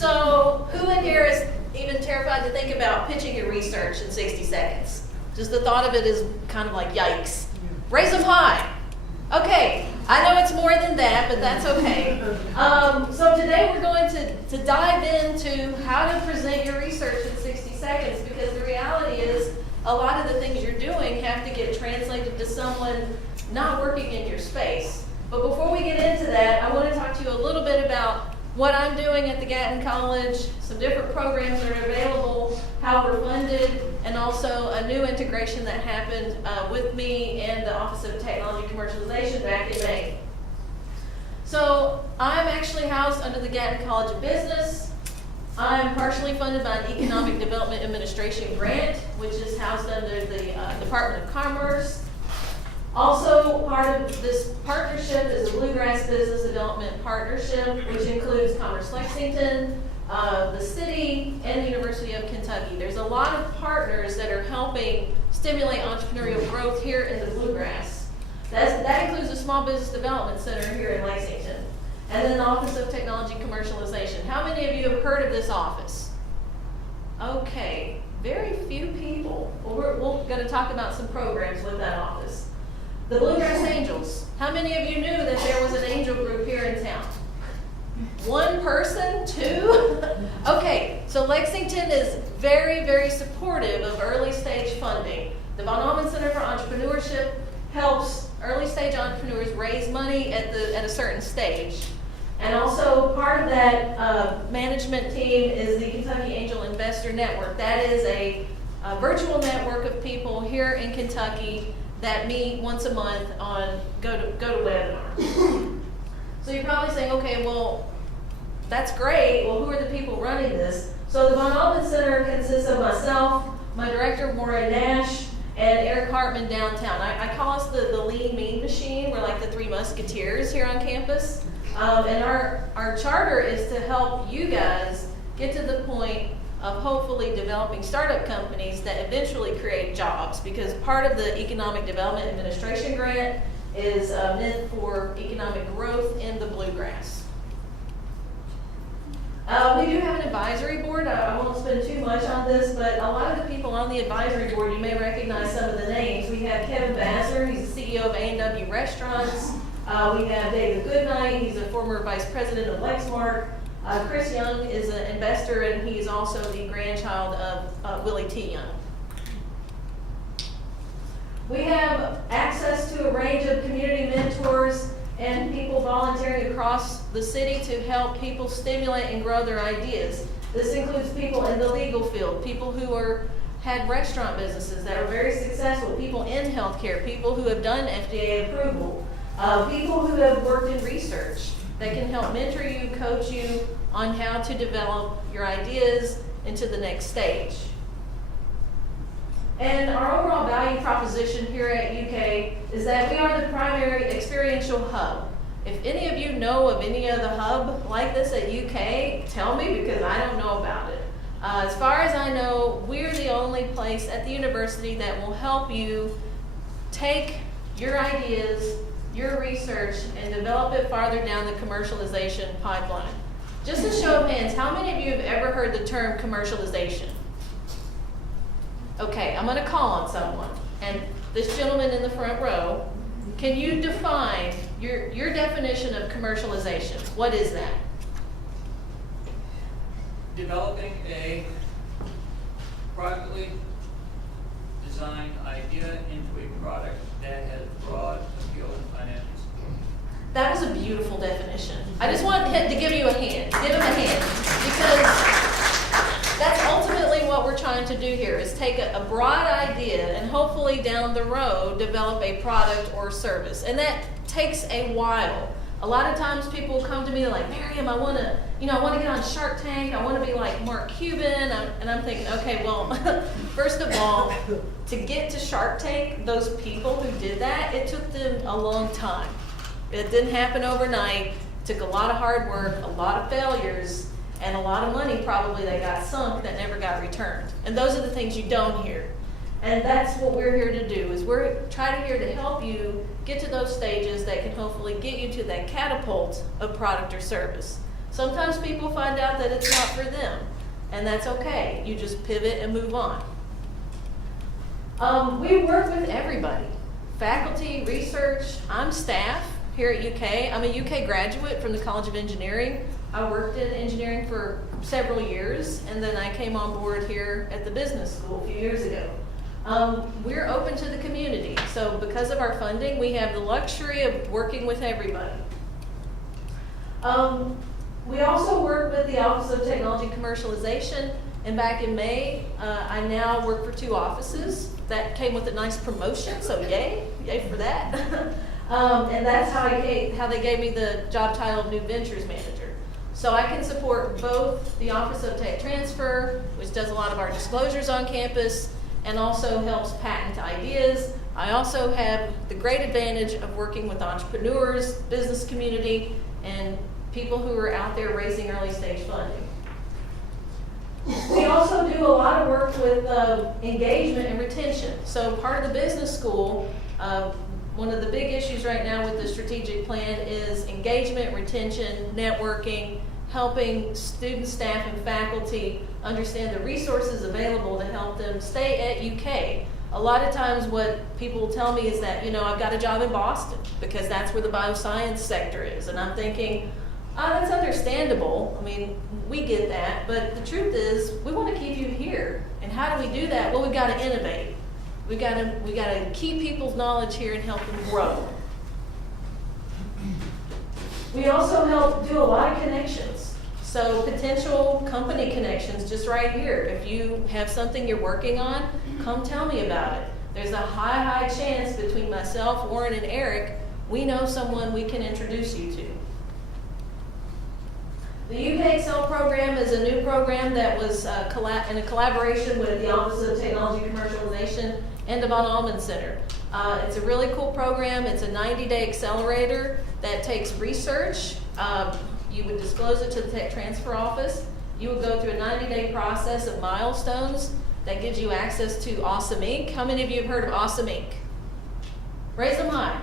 So who in here is even terrified to think about pitching your research in 60 seconds? Just the thought of it is kind of like, yikes. Raise them high. Okay, I know it's more than that, but that's okay. So today we're going to dive into how to present your research in 60 seconds, because the reality is a lot of the things you're doing have to get translated to someone not working in your space. But before we get into that, I want to talk to you a little bit about what I'm doing at the Gatton College, some different programs that are available, how we're funded, and also a new integration that happened with me and the Office of Technology Commercialization back in May. So I'm actually housed under the Gatton College of Business. I'm partially funded by an Economic Development Administration grant, which is housed under the Department of Commerce. Also, part of this partnership is the Bluegrass Business Development Partnership, which includes Commerce Lexington, the city, and the University of Kentucky. There's a lot of partners that are helping stimulate entrepreneurial growth here in the Bluegrass. That includes the Small Business Development Center here in Lexington, and then the Office of Technology Commercialization. How many of you have heard of this office? Okay, very few people. Well, we're going to talk about some programs with that office. The Bluegrass Angels. How many of you knew that there was an angel group here in town? One person? Two? Okay, so Lexington is very, very supportive of early stage funding. The Von Allman Center for Entrepreneurship helps early stage entrepreneurs raise money at a certain stage. And also part of that management team is the Kentucky Angel Investor Network. That is a virtual network of people here in Kentucky that meet once a month on GoToWebinar. So you're probably saying, okay, well, that's great. Well, who are the people running this? So the Von Allman Center consists of myself, my director, Maurice Nash, and Eric Hartman downtown. I call us the lean mean machine. We're like the Three Musketeers here on campus. And our charter is to help you guys get to the point of hopefully developing startup companies that eventually create jobs, because part of the Economic Development Administration grant is meant for economic growth in the Bluegrass. We do have an advisory board. I won't spend too much on this, but a lot of the people on the advisory board, you may recognize some of the names. We have Kevin Basser, he's the CEO of A&W Restaurants. We have David Goodnight, he's a former vice president of Lexmark. Chris Young is an investor, and he's also the grandchild of Willie T. Young. We have access to a range of community mentors and people volunteering across the city to help people stimulate and grow their ideas. This includes people in the legal field, people who had restaurant businesses that are very successful, people in healthcare, people who have done FDA approval, people who have worked in research that can help mentor you, coach you on how to develop your ideas into the next stage. And our overall value proposition here at UK is that we are the primary experiential hub. If any of you know of any other hub like this at UK, tell me, because I don't know about it. As far as I know, we're the only place at the university that will help you take your ideas, your research, and develop it farther down the commercialization pipeline. Just a show of hands, how many of you have ever heard the term commercialization? Okay, I'm going to call on someone. And this gentleman in the front row, can you define your definition of commercialization? What is that? Developing a privately designed idea into a product that has broad appeal and financial support. That was a beautiful definition. I just want to give you a hand. Give him a hand. Because that's ultimately what we're trying to do here, is take a broad idea and hopefully down the road develop a product or service. And that takes a while. A lot of times people come to me like, Mariam, I want to get on Shark Tank. I want to be like Mark Cuban. And I'm thinking, okay, well, first of all, to get to Shark Tank, those people who did that, it took them a long time. It didn't happen overnight. It took a lot of hard work, a lot of failures, and a lot of money probably that got sunk that never got returned. And those are the things you don't hear. And that's what we're here to do, is we're trying here to help you get to those stages that can hopefully get you to that catapult of product or service. Sometimes people find out that it's not for them, and that's okay. You just pivot and move on. We work with everybody, faculty, research. I'm staff here at UK. I'm a UK graduate from the College of Engineering. I worked in engineering for several years, and then I came on board here at the business school a few years ago. We're open to the community, so because of our funding, we have the luxury of working with everybody. We also work with the Office of Technology Commercialization, and back in May, I now work for 2 offices. That came with a nice promotion, so yay for that. And that's how they gave me the job title of New Ventures Manager. So I can support both the Office of Tech Transfer, which does a lot of our disclosures on campus, and also helps patent ideas. I also have the great advantage of working with entrepreneurs, business community, and people who are out there raising early stage funding. We also do a lot of work with engagement and retention. So part of the business school, one of the big issues right now with the strategic plan is engagement, retention, networking, helping students, staff, and faculty understand the resources available to help them stay at UK. A lot of times what people tell me is that, I've got a job in Boston because that's where the bioscience sector is. And I'm thinking, that's understandable. I mean, we get that, but the truth is we want to keep you here. And how do we do that? Well, we've got to innovate. We got to keep people's knowledge here and help them grow. We also help do a lot of connections. So potential company connections just right here. If you have something you're working on, come tell me about it. There's a high chance between myself, Warren, and Eric, we know someone we can introduce you to. The UK Excel program is a new program that was in a collaboration with the Office of Technology Commercialization and the Von Allman Center. It's a really cool program. It's a 90-day accelerator that takes research. You would disclose it to the Tech Transfer Office. You would go through a 90-day process of milestones that gives you access to Awesome Inc. How many of you have heard of Awesome Inc.? Raise them high.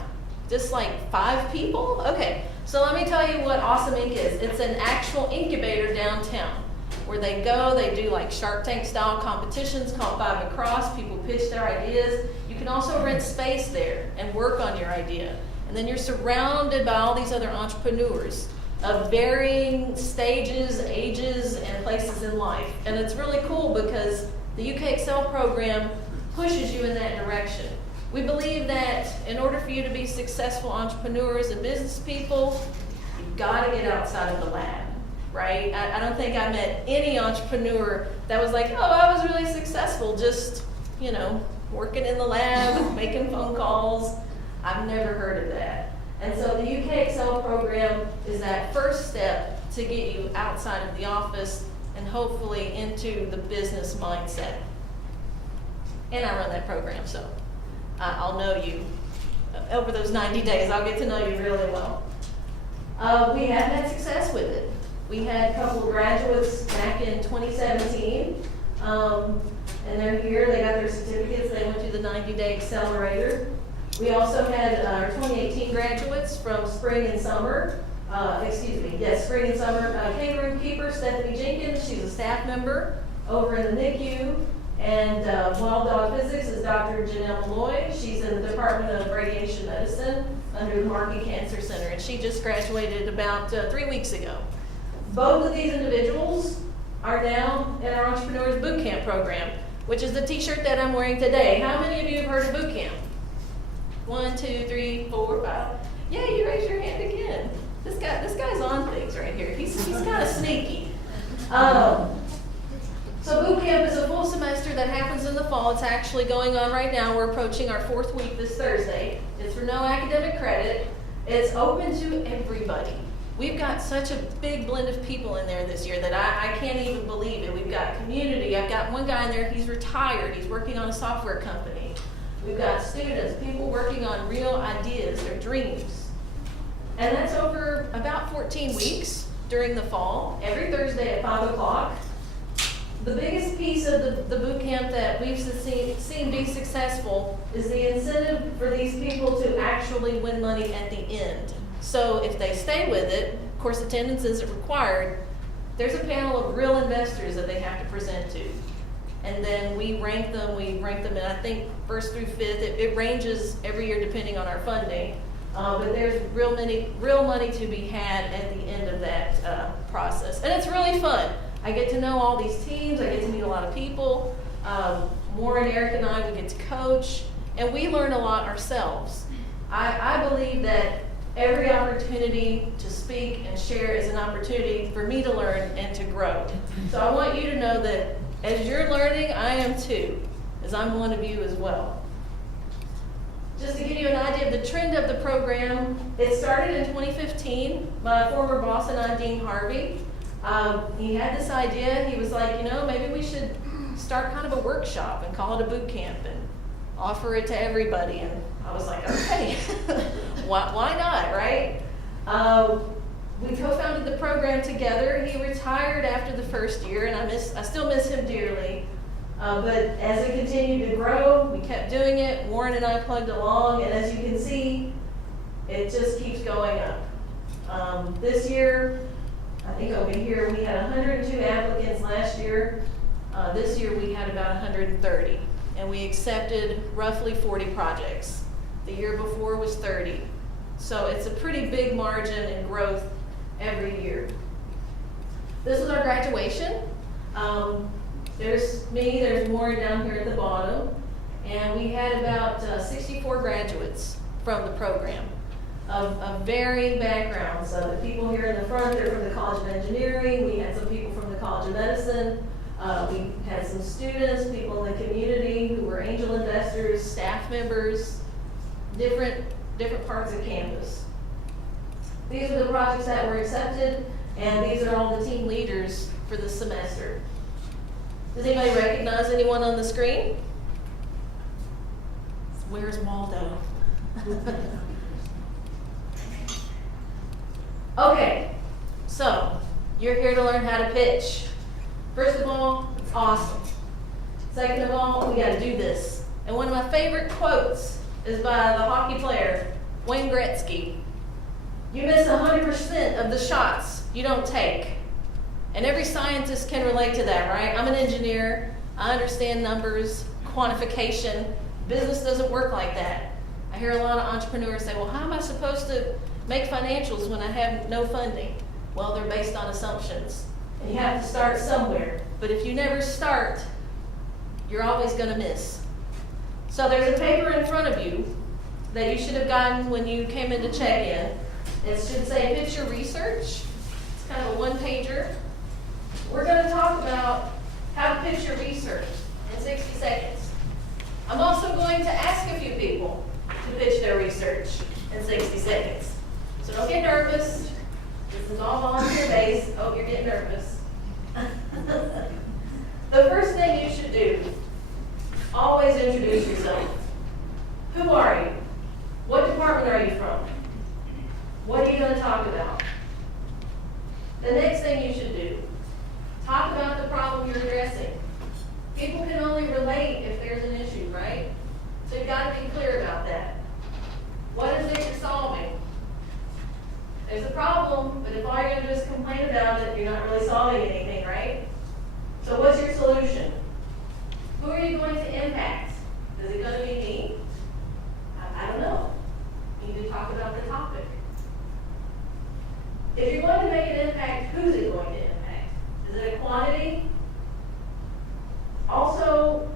Just like 5 people? Okay. So let me tell you what Awesome Inc. is. It's an actual incubator downtown where they go, they do like Shark Tank style competitions called 5 Across. People pitch their ideas. You can also rent space there and work on your idea. And then you're surrounded by all these other entrepreneurs of varying stages, ages, and places in life. And it's really cool because the UK Excel program pushes you in that direction. We believe that in order for you to be successful entrepreneurs and business people, you've got to get outside of the lab, right? I don't think I met any entrepreneur that was like, oh, I was really successful just, working in the lab, making phone calls. I've never heard of that. And so the UK Excel program is that first step to get you outside of the office and hopefully into the business mindset. And I run that program, so I'll know you over those 90 days. I'll get to know you really well. We have had success with it. We had a couple of graduates back in 2017, and they're here. They got their certificates. They went through the 90-day accelerator. We also had our 2018 graduates from Spring and Summer. Spring and Summer Kangaroo Keeper, Stephanie Jenkins. She's a staff member over in the NICU. And Wild Dog Physics is Dr. Janelle Malloy. She's in the Department of Radiation Medicine under the Markey Cancer Center, and she just graduated about 3 weeks ago. Both of these individuals are now in our Entrepreneurs Bootcamp program, which is the t-shirt that I'm wearing today. How many of you have heard of bootcamp? 1, 2, 3, 4, 5. Yeah, you raise your hand again. This guy's on things right here. He's kind of sneaky. So boot camp is a full semester that happens in the fall. It's actually going on right now. We're approaching our 4th week this Thursday. It's for no academic credit. It's open to everybody. We've got such a big blend of people in there this year that I can't even believe it. We've got community. I've got one guy in there, he's retired. He's working on a software company. We've got students, people working on real ideas, their dreams. And that's over about 14 weeks during the fall, every Thursday at 5 o'clock. The biggest piece of the boot camp that we've seen be successful is the incentive for these people to actually win money at the end. So if they stay with it, of course attendance isn't required, there's a panel of real investors that they have to present to. And then we rank them in, I think, first through fifth. It ranges every year depending on our funding. But there's real money to be had at the end of that process. And it's really fun. I get to know all these teams. I get to meet a lot of people. Maura and Eric and I, we get to coach. And we learn a lot ourselves. I believe that every opportunity to speak and share is an opportunity for me to learn and to grow. So I want you to know that as you're learning, I am too, as I'm one of you as well. Just to give you an idea of the trend of the program, it started in 2015. My former boss and I, Dean Harvey, he had this idea. He was like, maybe we should start kind of a workshop and call it a boot camp and offer it to everybody. And I was like, okay, why not, right? We co-founded the program together. He retired after the first year, and I still miss him dearly. But as it continued to grow, we kept doing it. Warren and I plugged along, and as you can see, it just keeps going up. This year, I think over here, we had 102 applicants last year. This year, we had about 130, and we accepted roughly 40 projects. The year before was 30. So it's a pretty big margin in growth every year. This is our graduation. There's me, there's more down here at the bottom, and we had about 64 graduates from the program of varying backgrounds. The people here in the front are from the College of Engineering. We had some people from the College of Medicine. We had some students, people in the community who were angel investors, staff members, different parts of campus. These are the projects that were accepted, and these are all the team leaders for the semester. Does anybody recognize anyone on the screen? Where's Waldo? Okay, so you're here to learn how to pitch. First of all, it's awesome. Second of all, we got to do this. And one of my favorite quotes is by the hockey player, Wayne Gretzky. You miss 100% of the shots you don't take. And every scientist can relate to that, right? I'm an engineer. I understand numbers, quantification. Business doesn't work like that. I hear a lot of entrepreneurs say, well, how am I supposed to make financials when I have no funding? Well, they're based on assumptions. And you have to start somewhere. But if you never start, you're always going to miss. So there's a paper in front of you that you should have gotten when you came in to check in. It should say pitch your research. It's kind of a one-pager. We're going to talk about how to pitch your research in 60 seconds. I'm also going to ask a few people to pitch their research in 60 seconds. So don't get nervous. This is all volunteer-based. Oh, you're getting nervous. The first thing you should do, always introduce yourself. Who are you? What department are you from? What are you going to talk about? The next thing you should do, talk about the problem you're addressing. People can only relate if there's an issue, right? So you've got to be clear about that. What is it you're solving? There's a problem, but if all you're going to do is complain about it, you're not really solving anything, right? So what's your solution? Who are you going to impact? Is it going to be me? I don't know. You need to talk about the topic. If you're going to make an impact, who's it going to impact? Is it a quantity? Also,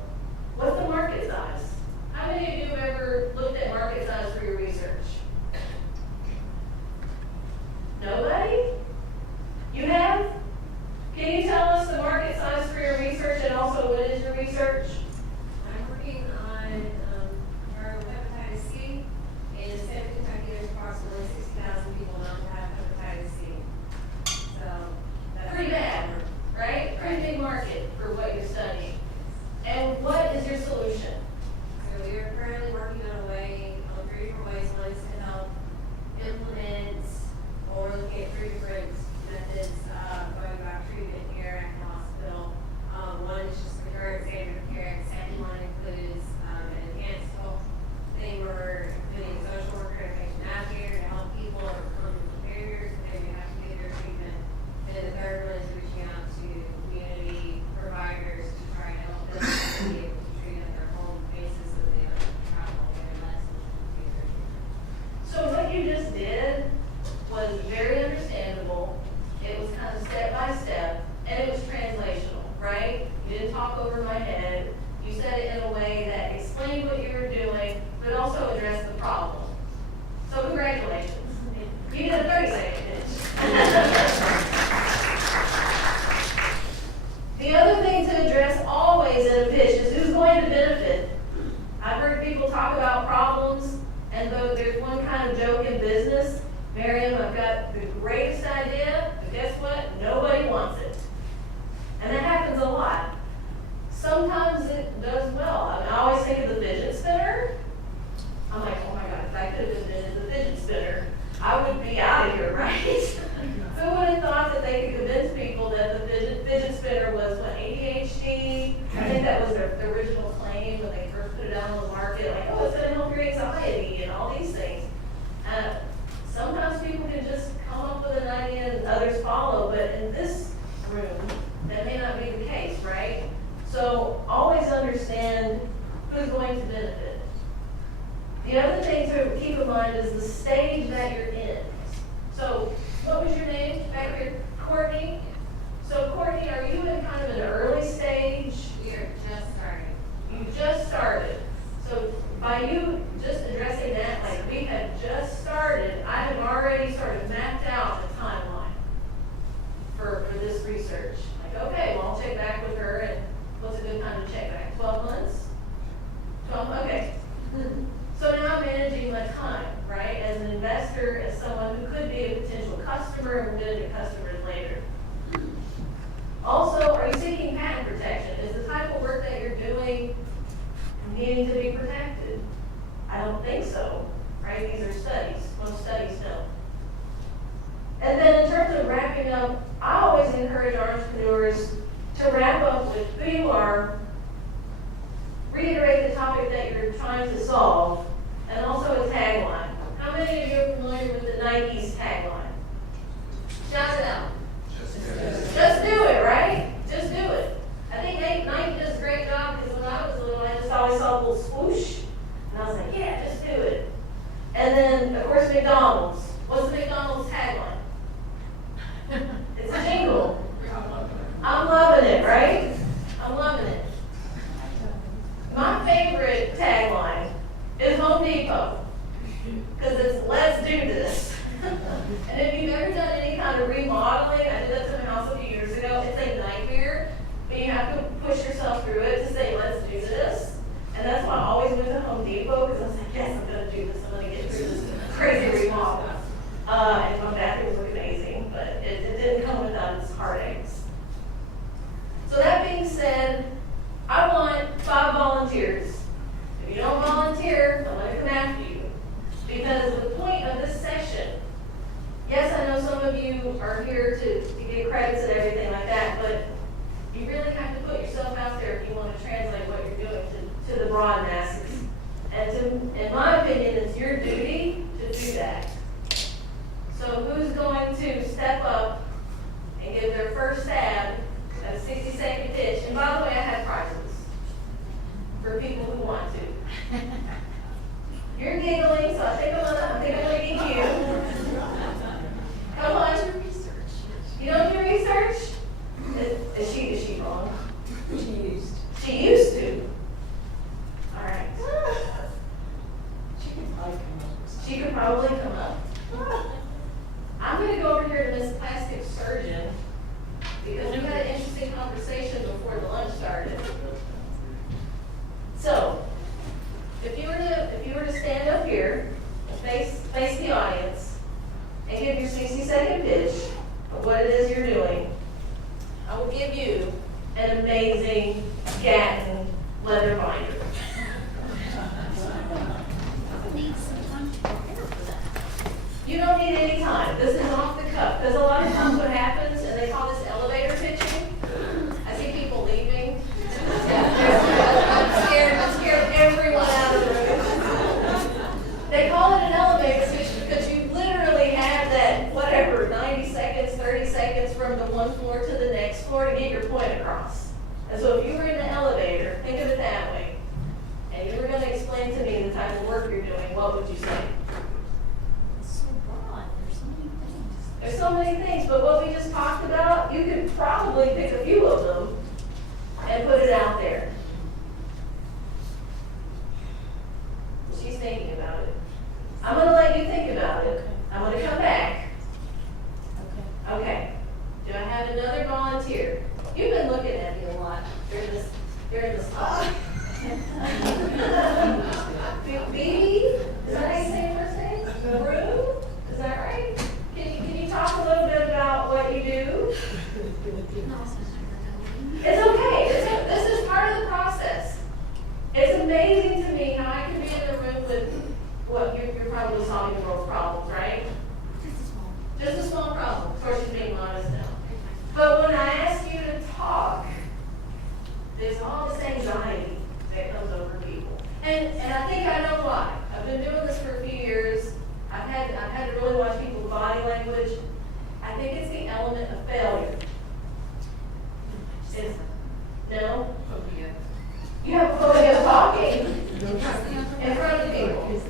what's the market size? How many of you have ever looked at market size for your research? Nobody? You have? Can you tell us the market size for your research and also what is your research? I'm working on hepatitis C, and in 7 Kentucky, there's approximately 60,000 people known to have hepatitis C. So did was very understandable. It was kind of step by step, and it was translational, right? You didn't talk over my head. You said it in a way that explained what you were doing, but also addressed the problem. So congratulations. You did a 30-second pitch. The other thing to address always in a pitch is who's going to benefit. I've heard people talk about problems, and though there's one kind of joke in business, Mariam, I've got the greatest idea, but guess what? Nobody wants it. And that happens a lot. Sometimes it does well. I mean, I always think of the fidget spinner. I'm like, oh my God, if I could have been the fidget spinner, I would be out of here, right? Who would have thought that they could convince people that the fidget spinner was what, ADHD? I think that was their original claim when they first put it out on the market, like, oh, it's going to help your anxiety and all these things. Sometimes people can just come up with an idea and others follow, but in this room, that may not be the case, right? So always understand who's going to benefit. The other thing to keep in mind is the stage that you're in. So what was your name back here? Courtney? So Courtney, are you in kind of an early stage? We are just starting. You just started. So by you just addressing that, like we have just started, I have already sort of mapped out the timeline for this research. Like, okay, well, I'll check back with her, and what's a good time to check back? 12 months? 12, okay. So now I'm managing my time, right? As an investor, as someone who could be a potential customer, and we'll get into customers later. Also, are you seeking patent protection? Is the type of work that you're doing needing to be protected? I don't think so, right? These are studies. Most studies don't. And then in terms of wrapping up, I always encourage our entrepreneurs to wrap up with who you are, reiterate the topic that you're trying to solve, and also a tagline. How many of you are familiar with the Nike's tagline? Shout it out. Just do it, right? Just do it. I think Nike does a great job because when I was little, I just always saw a little swoosh, and I was like, yeah, just do it. And then, of course, McDonald's. What's the McDonald's tagline? It's a jingle. I'm loving it, right? I'm loving it. My favorite tagline is Home Depot, because it's let's do this. And if you've ever done any kind of remodeling, I did that to my house a few years ago, it's a nightmare, but you have to push yourself through it to say let's do this. And that's why I always went to Home Depot, because I was like, yes, I'm going to do this, I'm going to get through this crazy remodel. And my bathrooms look amazing, but it didn't come without its heartaches. So that being said, I want 5 volunteers. If you don't volunteer, I'm going to come after you. Because the point of this session, yes, I know some of you are here to get credits and everything like that, but you really have to put yourself out there if you want to translate what you're doing to the broad masses. And in my opinion, it's your duty to do that. So who's going to step up and give their first stab at a 60-second pitch? And by the way, I have prizes for people who want to. You're giggling, so I think I'm gonna get you. Come on. You don't do research? Is she wrong? She used to. All right. She could probably come up. I'm going to go over here to Miss Plastic Surgeon because we had an interesting conversation before the lunch started. So, if you were to stand up here and face the audience and give your 60-second pitch of what it is you're doing, I will give you an amazing Gatton leather binder. You don't need any time. This is off the cuff. Because a lot of times what happens, and they call this elevator pitching. I see people leaving. I'm scared everyone out of the room. They call it an elevator pitch because you literally have that, whatever, 90 seconds, 30 seconds from the one floor to the next floor to get your point across. And so if you were in the elevator, think of it that way, and you were going to explain to me the type of work you're doing, what would you say? It's so bright. so many things, but what we just talked about, you could probably pick a few of them and put it out there. She's thinking about it. I'm gonna let you think about it. I'm gonna come back. Okay. Do I have another volunteer? You've been looking at me a lot during this talk. Phoebe? Is that how you say your first name? CRU? Is that right? Can you talk a little bit about what you do? It's okay. This is part of the process. It's amazing to me how I can be in a room with what you're probably solving the world's problems, right? Just a small problem. Of course, she's being honest now. But when I ask you to talk, there's all this anxiety that comes over people. And I think I know why. I've been doing this for a few years. I've had to really watch people's body language. I think it's the element of failure. No? You have a phobia of talking in front of people.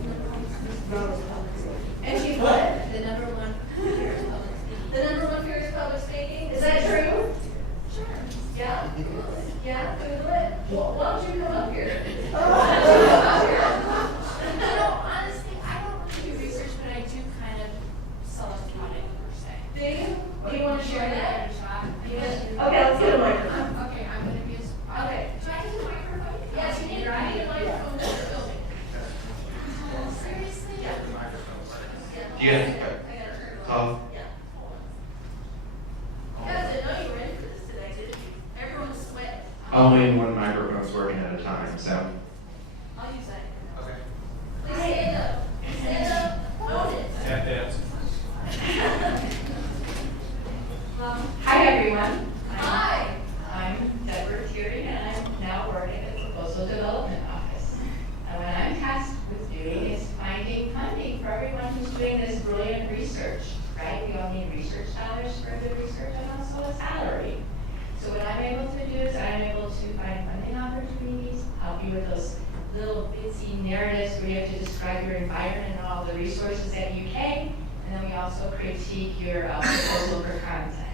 And she's what? The number one fear is public speaking. The number one fear is public speaking. Is that true? Sure. Yeah? Yeah? Google it. Well, why don't you come up here? Why don't you come up here? You know, honestly, I don't really do research, but I do kind of self-taught it per se. Do you? Do you want to share that? Okay, Okay, let's get a microphone. okay, I'm gonna be a. Okay. Do I need a microphone? Yes, you need a microphone for the building. Seriously? Yeah. Do you have- I gotta turn it Oh. on. Yeah. You guys didn't know you were in for this today, did you? Everyone's sweating. Only one microphone's working at a time, so. I'll use that. Okay. Please stand up. Stand up. Own it. Tap dance. Hi, everyone. Hi. I'm Deborah Tierney, and I'm now working at the Proposal Development Office. And what I'm tasked with doing is finding funding for everyone who's doing this brilliant research, right? We all need research dollars for good research and also a salary. So what I'm able to do is I'm able to find funding opportunities, help you with those little bitsy narratives where you have to describe your environment and all the resources that you can. And then we also critique your proposal for content.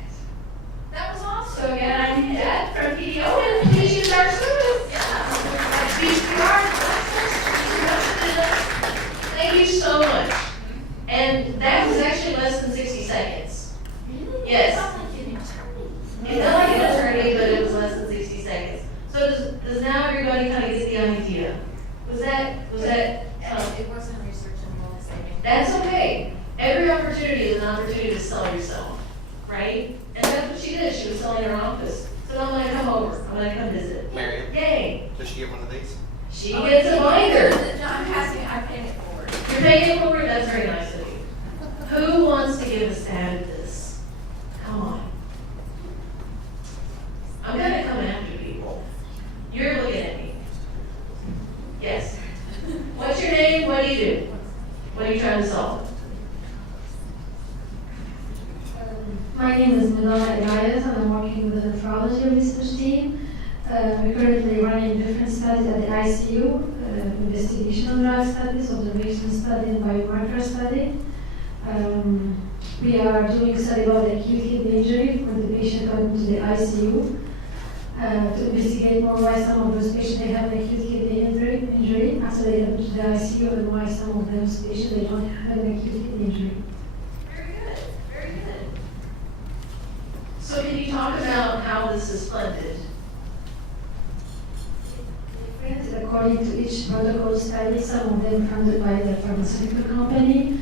That was awesome. So again, I'm Deb from PDO, and please use our service. Yeah. Thank you so much. And that was actually less than 60 seconds. Really? Yes. It sounds like an attorney. It's not like an attorney, but it was less than 60 seconds. So does now everybody kind of get the idea? Was that, It wasn't research and all this. that's okay. Every opportunity is an opportunity to sell yourself, right? And that's what she did. She was selling her office. So I'm gonna come over. I'm gonna come visit. Mariam, Yay. does she get one of these? She gets a binder. No, I'm paying it forward. You're paying it forward? That's very nice of you. Who wants to give a stab at this? Come on. I'm gonna come after people. You're looking at me. Yes. What's your name? What do you do? What are you trying to solve? My name is Milana Elias, and I'm working with the nephrology research team. We're currently running different studies at the ICU, investigational drug studies, observation study, and biomarker study. We are doing a study about the acute kidney injury for the patient coming to the ICU to investigate more why some of those patients they have an acute kidney injury after they come to the ICU, and why some of those patients they don't have an acute kidney injury. Very good. Very good. So can you talk about how this is funded? According to each protocol study, some of them funded by the pharmaceutical company.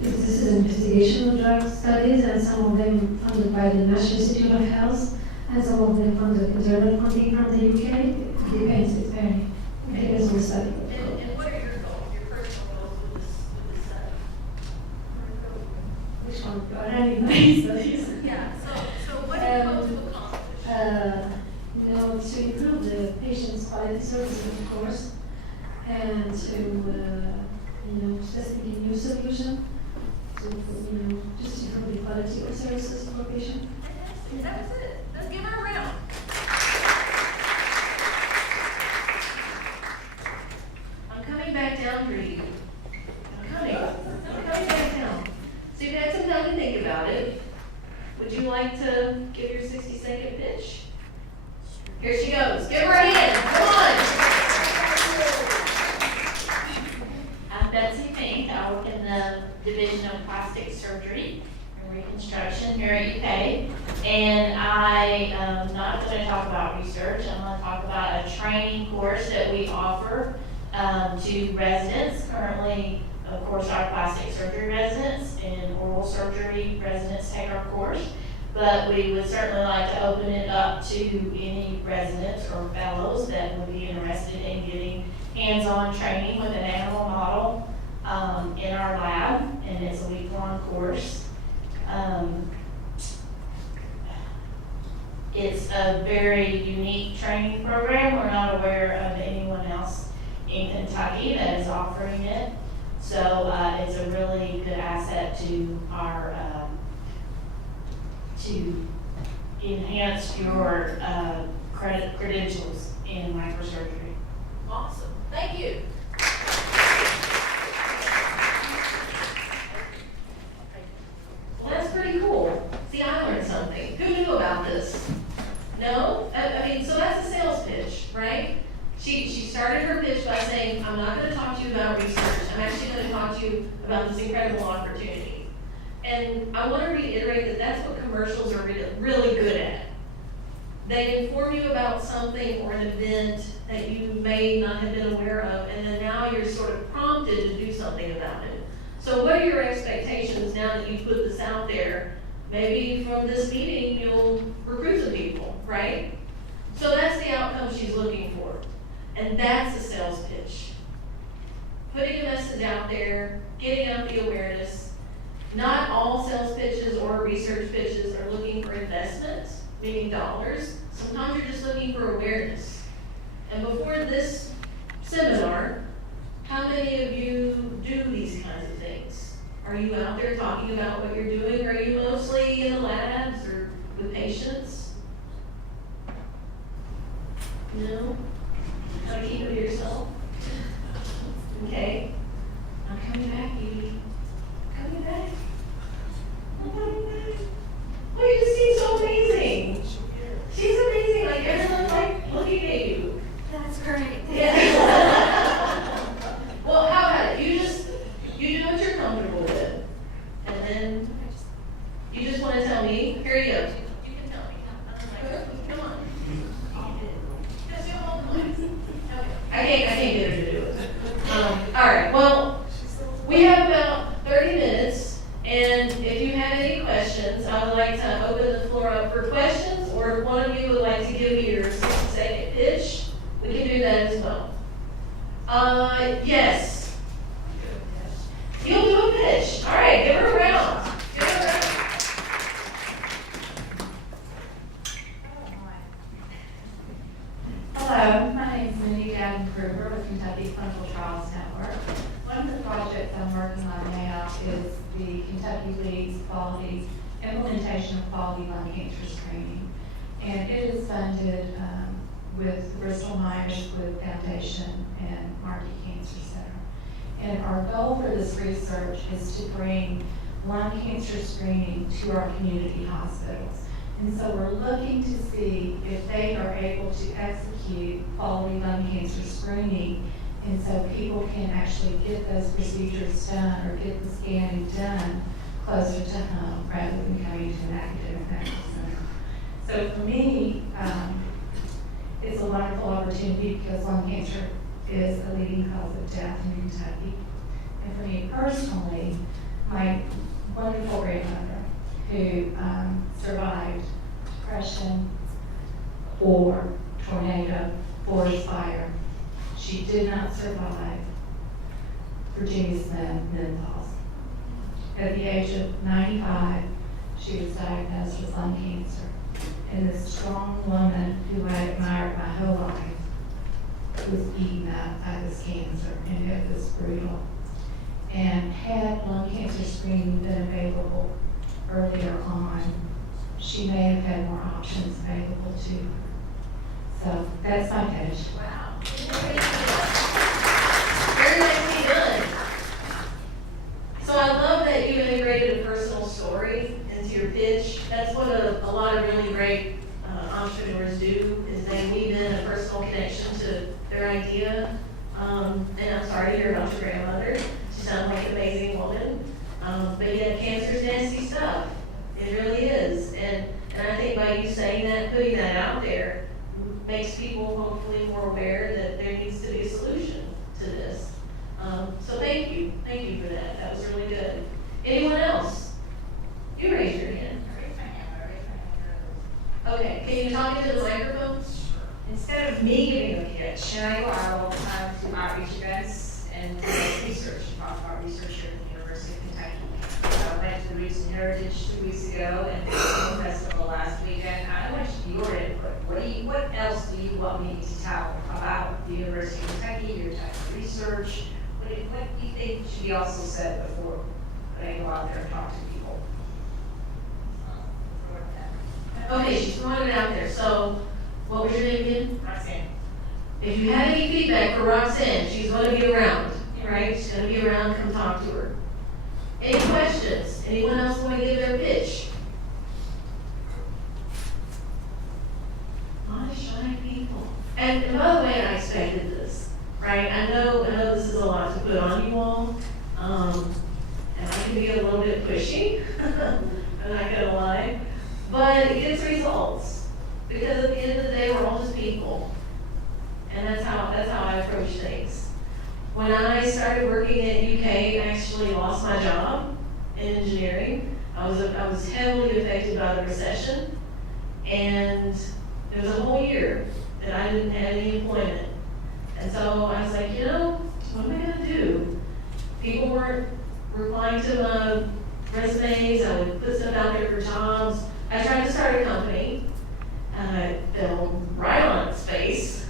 This is investigational drug studies, and some of them funded by the National Institute of Health, and some of them funded internal funding from the UK. It depends, it varies. It depends on the study. And what are your goals, your personal goals with this study? Which one? You are having many studies. Yeah, so what do you hope to accomplish? To improve the patient's quality services, of course, and to, just thinking new solution to, just improve the quality of services for patients. That was it. Let's give her a round. I'm coming back down for you. I'm coming back down. So you've had some time to think about it. would you like to give your 60-second pitch? Here she goes. Give her a hand. Come on. I'm Betsy Fink. I work in the Division of Plastic Surgery and Reconstruction here at UK. And I am not going to talk about research. I'm going to talk about a training course that we offer to residents. Currently, of course, our plastic surgery residents and oral surgery residents take our course. But we would certainly like to open it up to any residents or fellows that would be interested in getting hands-on training with an animal model in our lab, and it's a week-long course. It's a very unique training program. We're not aware of anyone else in Kentucky that is offering it. So it's a really good asset to our to enhance your credentials in microsurgery. Awesome. Thank you. Well, that's pretty cool. See, I learned something. Who knew about this? No? I mean, so that's a sales pitch, right? She started her pitch by saying, I'm not going to talk to you about research. I'm actually going to talk to you about this incredible opportunity. And I want to reiterate that that's what commercials are really good at. They inform you about something or an event that you may not have been aware of, and then now you're sort of prompted to do something about it. So what are your expectations now that you've put this out there? Maybe from this meeting, you'll recruit some people, right? So that's the outcome she's looking for. And that's a sales pitch. Putting a message out there, getting out the awareness. Not all sales pitches or research pitches are looking for investments, meaning dollars. Sometimes you're just looking for awareness. And before this seminar, how many of you do these kinds of things? Are you out there talking about what you're doing? Are you mostly in the labs or with patients? No? How to keep it to yourself? Okay. I'm coming back, Edie. Coming back. I'm coming back. Oh, you just seem so amazing. She's amazing. Like, everyone's like looking at you. That's great. Yeah. Well, how about it? You do what you're comfortable with. And then you just want to tell me. Here you go. You can tell me. Come on. I can't get her to do it. All right. Well, we have about 30 minutes, and if you have any questions, I would like to open the floor up for questions, or if one of you would like to give me your 60-second pitch, we can do that as well. Yes. You'll do a pitch. All right, give her a round. Give her a round. Hello, my name is Mindy Gavin-Kruger with Kentucky Clinical Trials Network. One of the projects I'm working on now is the Kentucky League's quality implementation of quality lung cancer screening. And it is funded with Bristol Myers Squibb Foundation and Markey Cancer Center. And our goal for this research is to bring lung cancer screening to our community hospitals. And so we're looking to see if they are able to execute quality lung cancer screening, and so people can actually get those procedures done or get the scanning done closer to home rather than coming to an academic medical center. So for me, it's a wonderful opportunity because lung cancer is a leading cause of death in Kentucky. And for me personally, my wonderful grandmother who survived depression or tornado, forest fire. She did not survive Virginia Smith menopause. At the age of 95, she was diagnosed with lung cancer. And this strong woman who I admired my whole life was eaten up by this cancer, and it was brutal. And had lung cancer screening been available earlier on, she may have had more options available to her. So that's my pitch. Wow. Very nicely done. So I love that you integrated a personal story into your pitch. That's what great entrepreneurs do, is they weave in a personal connection to their idea. And I'm sorry to hear about your grandmother. She sounds like an amazing woman. But yeah, cancer's nasty stuff. It really is. And I think by you saying that, putting that out there, makes people hopefully more aware that there needs to be a solution to this. So thank you for that. That was really good. Anyone else? You raise your hand. Okay, can you talk into the microphone? Instead of me giving a pitch, and I go out all the time to outreach events and do research, talk about research here at the University of Kentucky. I went to the Recent Heritage 2 weeks ago and the film festival last weekend. I want your input. What else do you want me to tell about the University of Kentucky, your type of research? What do you think should be also said before I go out there and talk to people? Okay, she's throwing it out there. So, what was your name again? Roxanne. If you have any feedback for Roxanne, she's going to be around, right? She's going to be around. Come talk to her. Any questions? Anyone else want to give their pitch? A lot of shy people. And by the way, I expected this, right? I know this is a lot to put on you all, and I can be a little bit pushy. I'm not gonna lie, but it gets results because at the end of the day, we're all just people, and that's how I approach things. When I started working at UK, I actually lost my job in engineering. I was heavily affected by the recession, and it was a whole year that I didn't have any employment. And so I was like, what am I gonna do? People weren't replying to my resumes. I would put stuff out there for jobs. I tried to start a company, and I fell right on its face.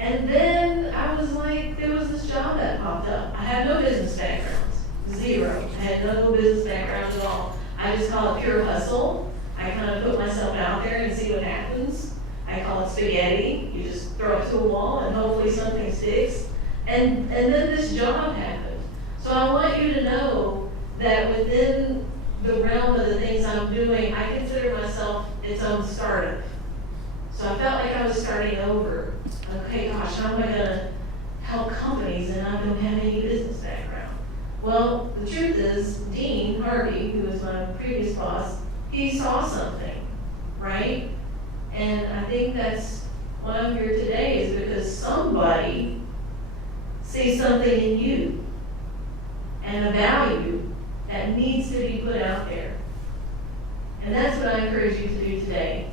And then I was like, there was this job that popped up. I had no business background, zero. I had no business background at all. I just call it pure hustle. I kind of put myself out there and see what happens. I call it spaghetti. You just throw it to a wall and hopefully something sticks. And then this job happened. So I want you to know that within the realm of the things I'm doing, I consider myself its own startup. So I felt like I was starting over. Okay, gosh, how am I gonna help companies and I don't have any business background? Well, the truth is, Dean Harvey, who was my previous boss, he saw something, right? And I think that's why I'm here today, is because somebody sees something in you and a value that needs to be put out there. And that's what I encourage you to do today,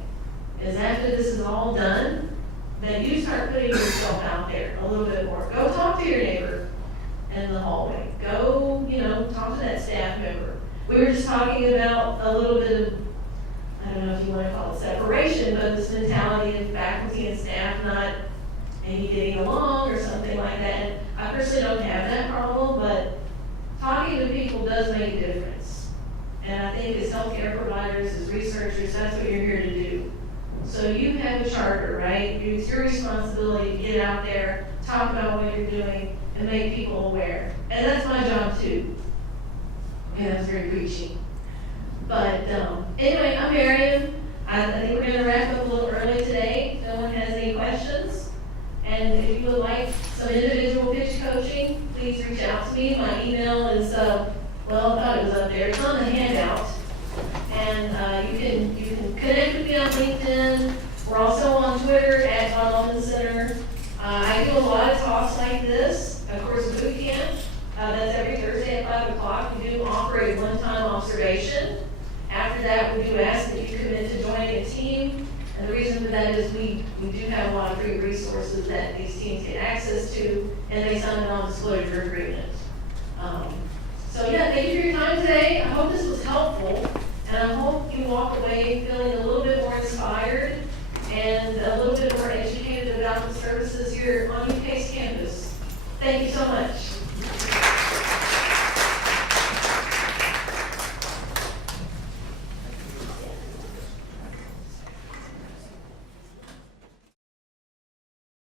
is after this is all done, that you start putting yourself out there a little bit more. Go talk to your neighbor in the hallway. Go, talk to that staff member. We were just talking about a little bit of, I don't know if you want to call it separation, but this mentality of faculty and staff not maybe getting along or something like that. And I personally don't have that problem, but talking to people does make a difference. And I think as healthcare providers, as researchers, that's what you're here to do. So you have a charter, right? It's your responsibility to get out there, talk about what you're doing, and make people aware. And that's my job too. Okay, that's very preachy. But anyway, I'm Mariam. I think we're going to wrap up a little early today. If no one has any questions. And if you would like some individual pitch coaching, please reach out to me. My email is, I thought it was up there. It's on the handout. And you can connect with me on LinkedIn. We're also on Twitter at Von Center. I do a lot of talks like this. Of course, boot camp. That's every Thursday at 5 o'clock. We do offer a one-time observation. After that, we do ask that you commit to joining a team. And the reason for that is we do have a lot of free resources that these teams get access to, and they sign a non-disclosure agreement. So yeah, thank you for your time today. I hope this was helpful, and I hope you walk away feeling a little bit more inspired and a little bit more educated about the services here on UK's campus. Thank you so much.